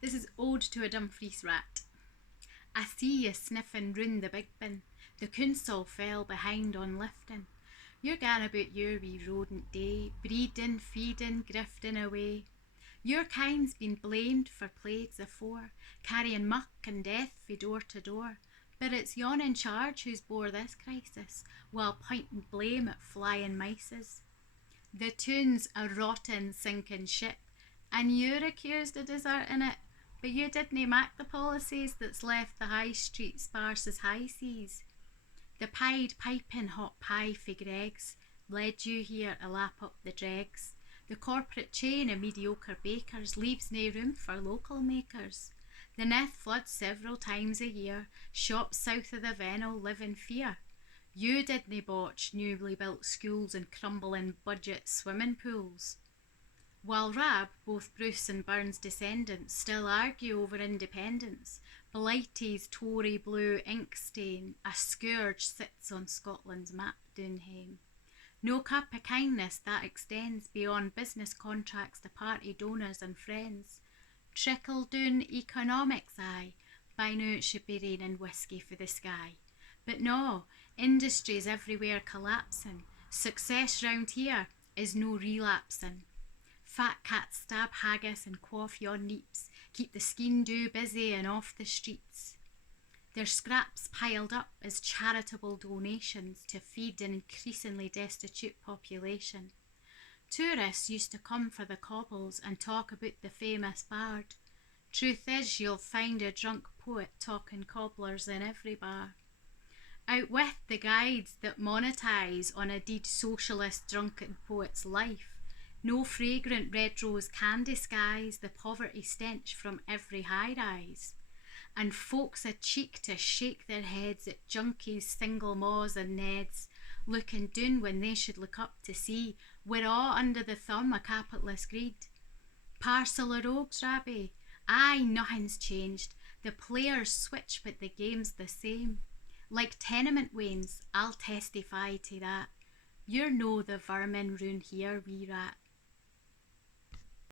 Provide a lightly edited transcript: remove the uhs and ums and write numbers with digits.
This is Ode to a Dumfries Rat. I see ye sniffin' round the big bin, the council fell behind on lifting. You're gaen about your wee rodent day, breeding, feeding, grifting away. Your kind's been blamed for plagues afore, carrying muck and death fae door to door. But it's yon in charge who's bore this crisis, while pointing blame at flying mices. The toon's a rotten, sinking ship, and you're accused of deserting it. But you didna mak the policies that's left the high street sparse as high seas. The Pied piping hot pie fae Greg's led you here to lap up the dregs. The corporate chain of mediocre bakers leaves nae room for local makers. The Nith floods several times a year, shops south of the Venel live in fear. You didna botch newly built schools and crumbling budget swimming pools. While Rab, both Bruce and Burns' descendants, still argue over independence, Blighty's Tory blue ink stain, a scourge sits on Scotland's map doon hame. No cup of kindness that extends beyond business contracts to party donors and friends. Trickle down economics, aye, by now it should be raining whiskey for the sky. But no, industry's everywhere collapsing. Success round here is no relapsing. Fat cats stab haggis and quaff yon neeps, keep the skene doo busy and off the streets. Their scraps piled up as charitable donations to feed an increasingly destitute population. Tourists used to come for the cobbles and talk about the famous bard. Truth is, you'll find a drunk poet talking cobblers in every bar. Out with the guides that monetise on a deed socialist drunken poet's life. No fragrant red rose can disguise the poverty stench from every high-rise. And folks a cheek to shake their heads at junkies, single maws and neds, looking down when they should look up to see we're all under the thumb of capitalist greed. Parcel of rogues, Rabbi? Aye, nothing's changed. The players switch but the game's the same. Like tenement wains, I'll testify to that. You're no the vermin round here, wee rat.